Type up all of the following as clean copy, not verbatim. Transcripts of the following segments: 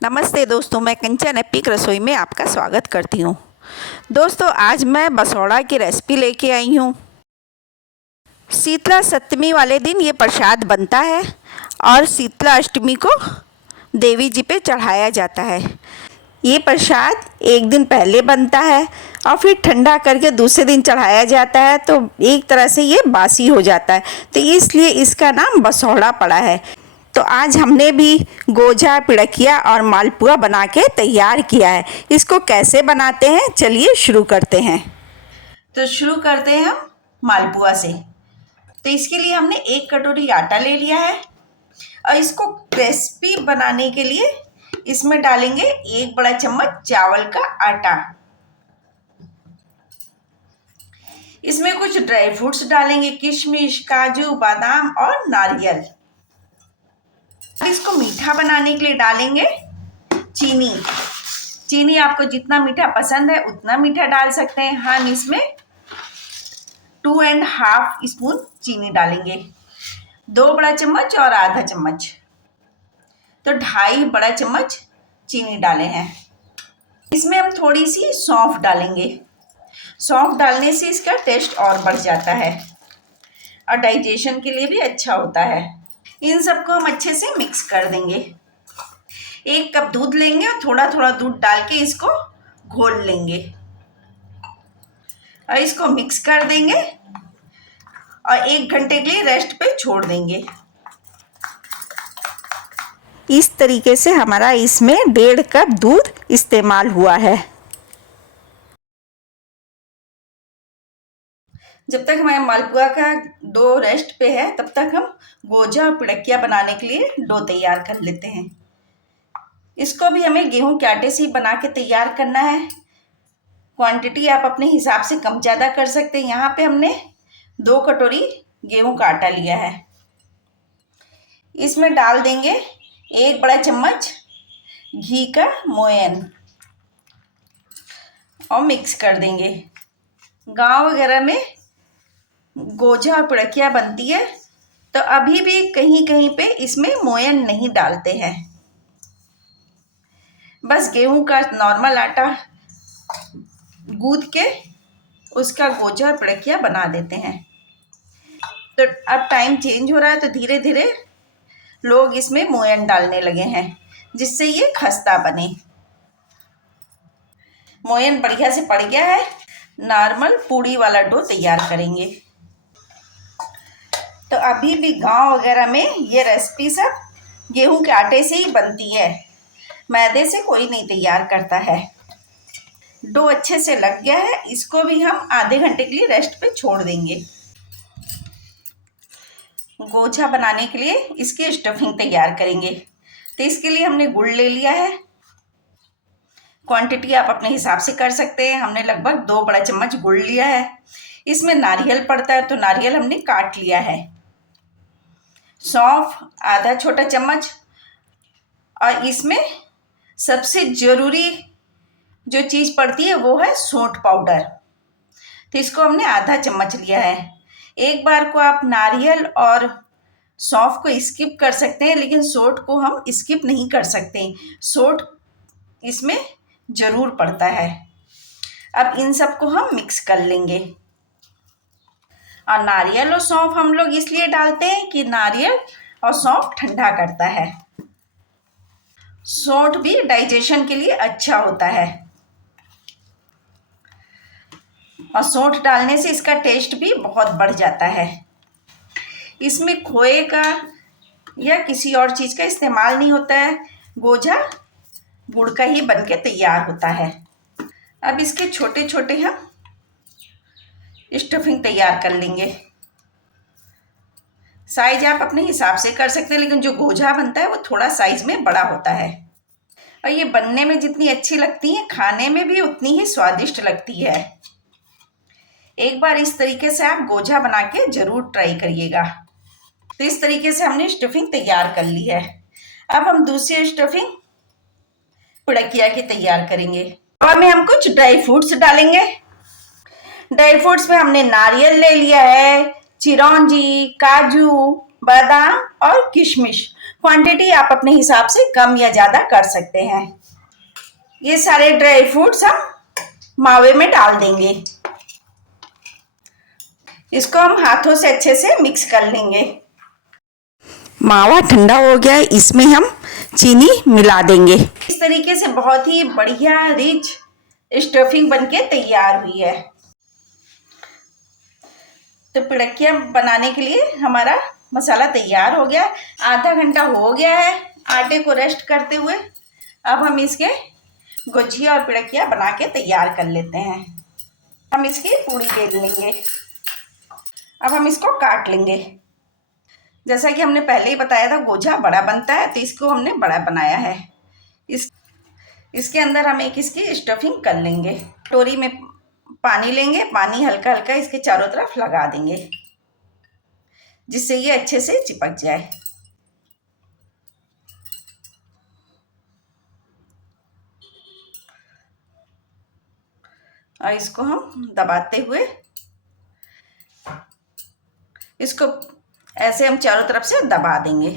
नमस्ते दोस्तों, मैं कंचन एपिक रसोई में आपका स्वागत करती हूँ। दोस्तों, आज मैं बसौड़ा की रेसिपी लेके आई हूँ। शीतला सप्तमी वाले दिन ये प्रसाद बनता है और शीतला अष्टमी को देवी जी पे चढ़ाया जाता है। ये प्रसाद एक दिन पहले बनता है और फिर ठंडा करके दूसरे दिन चढ़ाया जाता है, तो एक तरह से ये बासी हो जाता है, तो इसलिए इसका नाम बसौड़ा पड़ा है। तो आज हमने भी गोजा, पिड़किया और मालपुआ बना के तैयार किया है। इसको कैसे बनाते हैं, चलिए शुरू करते हैं। तो शुरू करते हैं हम मालपुआ से। तो इसके लिए हमने 1 कटोरी आटा ले लिया है और इसको क्रिस्पी बनाने के लिए इसमें डालेंगे 1 बड़ा चम्मच चावल का आटा। इसमें कुछ ड्राई फ्रूट्स डालेंगे, किशमिश, काजू, बादाम और नारियल। इसको मीठा बनाने के लिए डालेंगे चीनी। चीनी आपको जितना मीठा पसंद है उतना मीठा डाल सकते हैं। हम इसमें 2.5 स्पून चीनी डालेंगे, 2 बड़ा चम्मच और आधा चम्मच, तो 2.5 बड़ा चम्मच चीनी डाले हैं। इसमें हम थोड़ी सी सौंफ डालेंगे। सौंफ डालने से इसका टेस्ट और बढ़ जाता है और डाइजेशन के लिए भी अच्छा होता है। इन सबको हम अच्छे से मिक्स कर देंगे। 1 कप दूध लेंगे और थोड़ा थोड़ा दूध डाल के इसको घोल लेंगे और इसको मिक्स कर देंगे और 1 घंटे के लिए रेस्ट पे छोड़ देंगे। इस तरीके से हमारा इसमें 1.5 कप दूध इस्तेमाल हुआ है। जब तक हमारे मालपुआ का डो रेस्ट पे है, तब तक हम गोजा और पिड़किया बनाने के लिए डो तैयार कर लेते हैं। इसको भी हमें गेहूं के आटे से ही बना के तैयार करना है। क्वांटिटी आप अपने हिसाब से कम ज़्यादा कर सकते हैं। यहाँ पे हमने 2 कटोरी गेहूं का आटा लिया है। इसमें डाल देंगे 1 बड़ा चम्मच घी का मोयन और मिक्स कर देंगे। गांव वगैरह में गोजा और पिड़किया बनती है, तो अभी भी कहीं कहीं पे इसमें मोयन नहीं डालते हैं। बस गेहूं का नॉर्मल आटा गूंद के उसका गोजा और पिड़किया बना देते हैं। तो अब टाइम चेंज हो रहा है, तो धीरे धीरे लोग इसमें मोयन डालने लगे हैं, जिससे ये खस्ता बने। मोयन बढ़िया से पड़ गया है। नॉर्मल पूड़ी वाला डो तैयार करेंगे। तो अभी भी गांव वगैरह में ये रेसिपी सब गेहूं के आटे से ही बनती है, मैदे से कोई नहीं तैयार करता है। डो अच्छे से लग गया है, इसको भी हम आधे घंटे के लिए रेस्ट पे छोड़ देंगे। गोजा बनाने के लिए इसकी स्टफिंग तैयार करेंगे। तो इसके लिए हमने गुड़ ले लिया है। क्वांटिटी आप अपने हिसाब से कर सकते हैं। हमने लगभग 2 बड़ा चम्मच गुड़ लिया है। इसमें नारियल पड़ता है, तो नारियल हमने काट लिया है। सौंफ आधा छोटा चम्मच, और इसमें सबसे ज़रूरी जो चीज़ पड़ती है वो है सौंठ पाउडर। तो इसको हमने आधा चम्मच लिया है। एक बार को आप नारियल और सौंफ को स्किप कर सकते हैं, लेकिन सौंठ को हम स्किप नहीं कर सकते। सौंठ इसमें ज़रूर पड़ता है। अब इन सबको हम मिक्स कर लेंगे। और नारियल और सौंफ हम लोग इसलिए डालते हैं कि नारियल और सौंफ ठंडा करता है। सौंठ भी डाइजेशन के लिए अच्छा होता है और सौंठ डालने से इसका टेस्ट भी बहुत बढ़ जाता है। इसमें खोए का या किसी और चीज़ का इस्तेमाल नहीं होता है। गोजा गुड़ का ही बन के तैयार होता है। अब इसके छोटे छोटे हम स्टफिंग तैयार कर लेंगे। साइज आप अपने हिसाब से कर सकते हैं, लेकिन जो गोजा बनता है वो थोड़ा साइज में बड़ा होता है और ये बनने में जितनी अच्छी लगती है, खाने में भी उतनी ही स्वादिष्ट लगती है। एक बार इस तरीके से आप गोजा बना के ज़रूर ट्राई करिएगा। तो इस तरीके से हमने स्टफिंग तैयार कर ली है। अब हम दूसरी स्टफिंग पिड़किया की तैयार करेंगे। अब में हम कुछ ड्राई फ्रूट्स डालेंगे। ड्राई फ्रूट्स में हमने नारियल ले लिया है, चिरौंजी, काजू, बादाम और किशमिश। क्वांटिटी आप अपने हिसाब से कम या ज़्यादा कर सकते हैं। ये सारे ड्राई फ्रूट्स हम मावे में डाल देंगे। इसको हम हाथों से अच्छे से मिक्स कर लेंगे। मावा ठंडा हो गया है, इसमें हम चीनी मिला देंगे। इस तरीके से बहुत ही बढ़िया रिच स्टफिंग बनके तैयार हुई है। तो पिड़कियाँ बनाने के लिए हमारा मसाला तैयार हो गया। आधा घंटा हो गया है आटे को रेस्ट करते हुए। अब हम इसके गुजिया और पिड़कियाँ बना के तैयार कर लेते हैं। हम इसकी पूरी बेल लेंगे। अब हम इसको काट लेंगे। जैसा कि हमने पहले ही बताया था, गोझा बड़ा बनता है, तो इसको हमने बड़ा बनाया है। इसके अंदर हम एक इसकी स्टफिंग कर लेंगे। कटोरी में पानी लेंगे, पानी हल्का हल्का इसके चारों तरफ लगा देंगे, जिससे ये अच्छे से चिपक जाए। और इसको हम दबाते हुए इसको ऐसे हम चारों तरफ से दबा देंगे।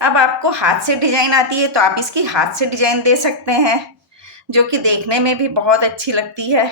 अब आपको हाथ से डिजाइन आती है तो आप इसकी हाथ से डिजाइन दे सकते हैं, जो कि देखने में भी बहुत अच्छी लगती है।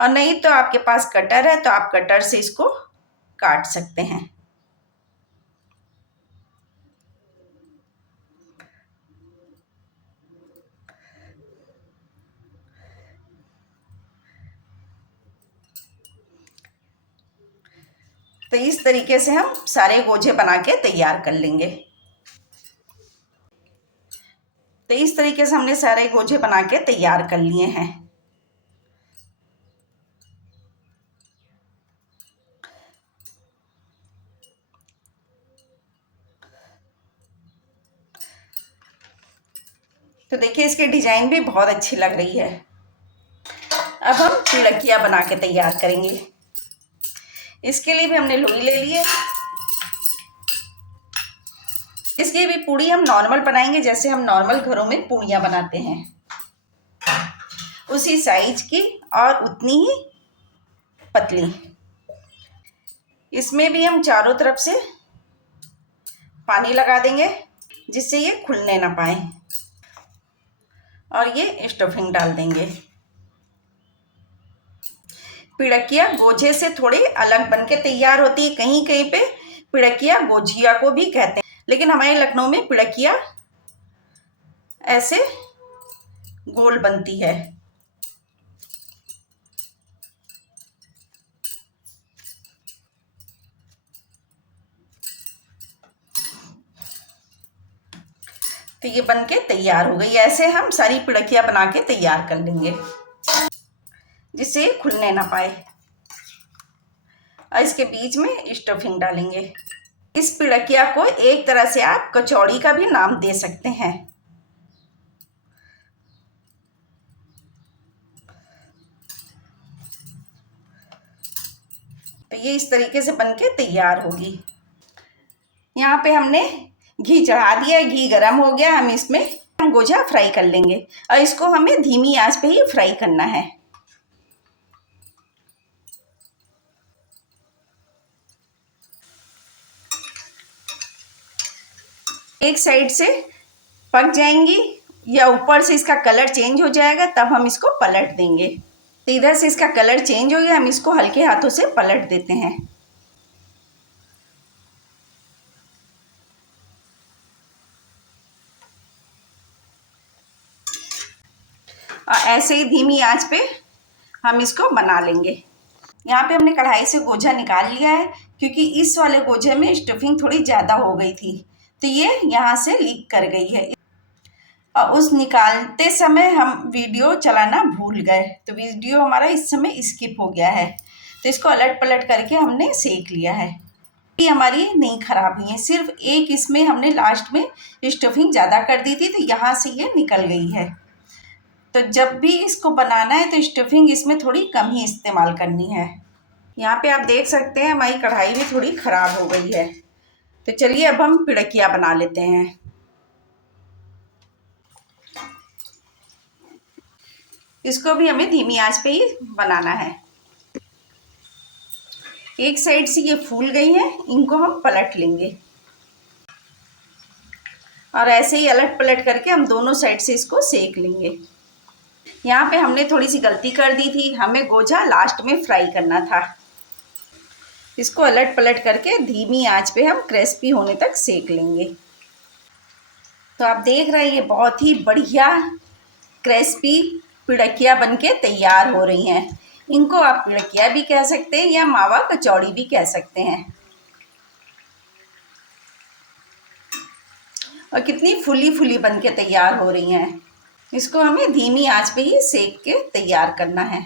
और नहीं तो आपके पास कटर है तो आप कटर से इसको काट सकते हैं। तो इस तरीके से हम सारे गोझे बना के तैयार कर लेंगे। तो इस तरीके से हमने सारे गोझे बना के तैयार कर लिए हैं। तो देखिए इसकी डिजाइन भी बहुत अच्छी लग रही है। अब हम पिड़कियाँ बना के तैयार करेंगे। इसके लिए भी हमने लोई ले लिए। इसकी भी पूड़ी हम नॉर्मल बनाएंगे, जैसे हम नॉर्मल घरों में पूड़ियाँ बनाते हैं, उसी साइज की और उतनी ही पतली। इसमें भी हम चारों तरफ से पानी लगा देंगे, जिससे ये खुलने ना पाए। और ये स्टफिंग डाल देंगे। पिड़कियाँ गोझे से थोड़ी अलग बनके तैयार होती है। कहीं कहीं पे पिड़कियाँ गोझिया को भी कहते हैं, लेकिन हमारे लखनऊ में पिड़कियाँ ऐसे गोल बनती है। तो ये बनके तैयार हो गई। ऐसे हम सारी पिड़कियाँ बना के तैयार कर लेंगे, जिससे ये खुलने ना पाए। और इसके बीच में स्टफिंग डालेंगे। इस पिड़किया को एक तरह से आप कचौड़ी का भी नाम दे सकते हैं। तो ये इस तरीके से बनके तैयार होगी। यहाँ पे हमने घी चढ़ा दिया है, घी गरम हो गया। हम इसमें हम गोझा फ्राई कर लेंगे और इसको हमें धीमी आंच पे ही फ्राई करना है। एक साइड से पक जाएंगी या ऊपर से इसका कलर चेंज हो जाएगा, तब हम इसको पलट देंगे। तो इधर से इसका कलर चेंज हो गया, हम इसको हल्के हाथों से पलट देते हैं। और ऐसे ही धीमी आंच पे हम इसको बना लेंगे। यहाँ पे हमने कढ़ाई से गोझा निकाल लिया है, क्योंकि इस वाले गोझे में स्टफिंग थोड़ी ज़्यादा हो गई थी, तो ये यहाँ से लीक कर गई है। और उस निकालते समय हम वीडियो चलाना भूल गए, तो वीडियो हमारा इस समय स्किप हो गया है। तो इसको अलट पलट करके हमने सेक लिया है। ये हमारी नहीं खराब हुई है, सिर्फ एक इसमें हमने लास्ट में स्टफिंग ज़्यादा कर दी थी, तो यहाँ से ये निकल गई है। तो जब भी इसको बनाना है तो स्टफिंग इसमें थोड़ी कम ही इस्तेमाल करनी है। यहाँ पे आप देख सकते हैं हमारी कढ़ाई भी थोड़ी ख़राब हो गई है। तो चलिए अब हम पिड़कियाँ बना लेते हैं। इसको भी हमें धीमी आंच पे ही बनाना है। एक साइड से ये फूल गई हैं, इनको हम पलट लेंगे और ऐसे ही अलट पलट करके हम दोनों साइड से इसको सेक लेंगे। यहाँ पे हमने थोड़ी सी गलती कर दी थी, हमें गोजा लास्ट में फ्राई करना था। इसको अलट पलट करके धीमी आंच पे हम क्रिस्पी होने तक सेक लेंगे। तो आप देख रहे हैं ये बहुत ही बढ़िया क्रिस्पी पिड़कियाँ बनके तैयार हो रही हैं। इनको आप पिड़कियाँ भी कह सकते हैं या मावा कचौड़ी भी कह सकते हैं। और कितनी फुली फुली बनके तैयार हो रही हैं। इसको हमें धीमी आंच पे ही सेक के तैयार करना है।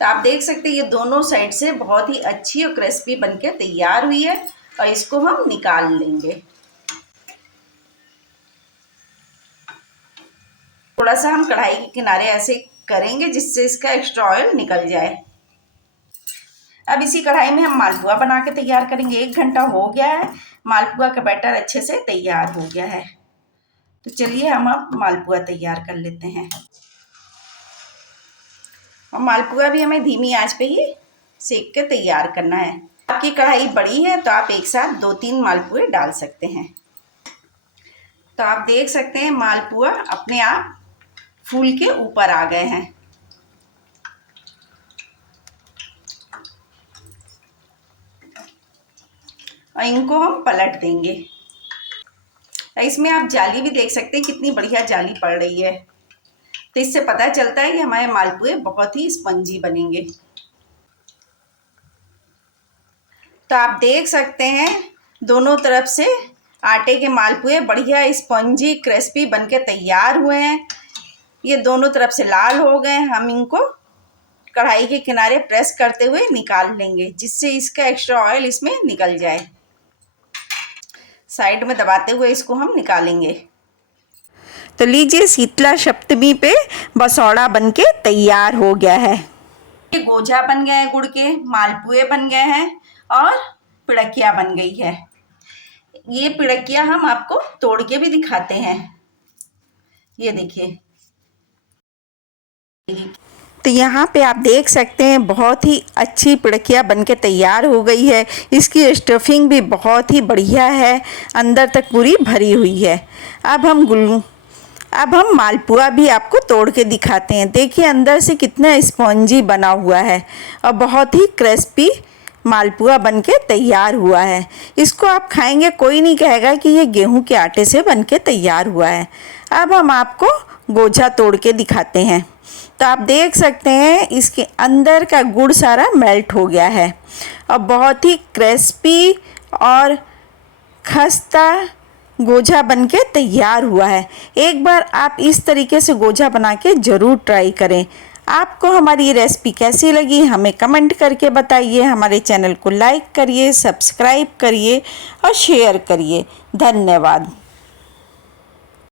तो आप देख सकते हैं ये दोनों साइड से बहुत ही अच्छी और क्रिस्पी बनके तैयार हुई है और इसको हम निकाल लेंगे। थोड़ा सा हम कढ़ाई के किनारे ऐसे करेंगे जिससे इसका एक्स्ट्रा ऑयल निकल जाए। अब इसी कढ़ाई में हम मालपुआ बना के तैयार करेंगे। 1 घंटा हो गया है, मालपुआ का बैटर अच्छे से तैयार हो गया है। तो चलिए हम अब मालपुआ तैयार कर लेते हैं। और मालपुआ भी हमें धीमी आंच पे ही सेक के तैयार करना है। आपकी कढ़ाई बड़ी है तो आप एक साथ 2-3 मालपुए डाल सकते हैं। तो आप देख सकते हैं मालपुआ अपने आप फूल के ऊपर आ गए हैं। और इनको हम पलट देंगे। इसमें आप जाली भी देख सकते हैं, कितनी बढ़िया जाली पड़ रही है। तो इससे पता चलता है कि हमारे मालपुए बहुत ही स्पंजी बनेंगे। तो आप देख सकते हैं दोनों तरफ से आटे के मालपुए बढ़िया स्पंजी क्रिस्पी बनके तैयार हुए हैं। ये दोनों तरफ से लाल हो गए। हम इनको कढ़ाई के किनारे प्रेस करते हुए निकाल लेंगे जिससे इसका एक्स्ट्रा ऑयल इसमें निकल जाए। साइड में दबाते हुए इसको हम निकालेंगे। तो लीजिए शीतला सप्तमी पे बसौड़ा बनके तैयार हो गया है। ये गोजा बन गए हैं, गुड़ के मालपुए बन गए हैं और पिड़किया बन गई है। ये पिड़किया हम आपको तोड़ के भी दिखाते हैं। ये देखिए, तो यहाँ पे आप देख सकते हैं बहुत ही अच्छी पिड़किया बनके तैयार हो गई है। इसकी स्टफिंग भी बहुत ही बढ़िया है, अंदर तक पूरी भरी हुई है। अब हम मालपुआ भी आपको तोड़ के दिखाते हैं। देखिए अंदर से कितना स्पॉन्जी बना हुआ है और बहुत ही क्रिस्पी मालपुआ बनके तैयार हुआ है। इसको आप खाएंगे कोई नहीं कहेगा कि ये गेहूं के आटे से बनके तैयार हुआ है। अब हम आपको गोजा तोड़ के दिखाते हैं। तो आप देख सकते हैं इसके अंदर का गुड़ सारा मेल्ट हो गया है और बहुत ही क्रिस्पी और खस्ता गोजा बनके तैयार हुआ है। एक बार आप इस तरीके से गोजा बना के ज़रूर ट्राई करें। आपको हमारी ये रेसिपी कैसी लगी हमें कमेंट करके बताइए। हमारे चैनल को लाइक करिए, सब्सक्राइब करिए और शेयर करिए। धन्यवाद।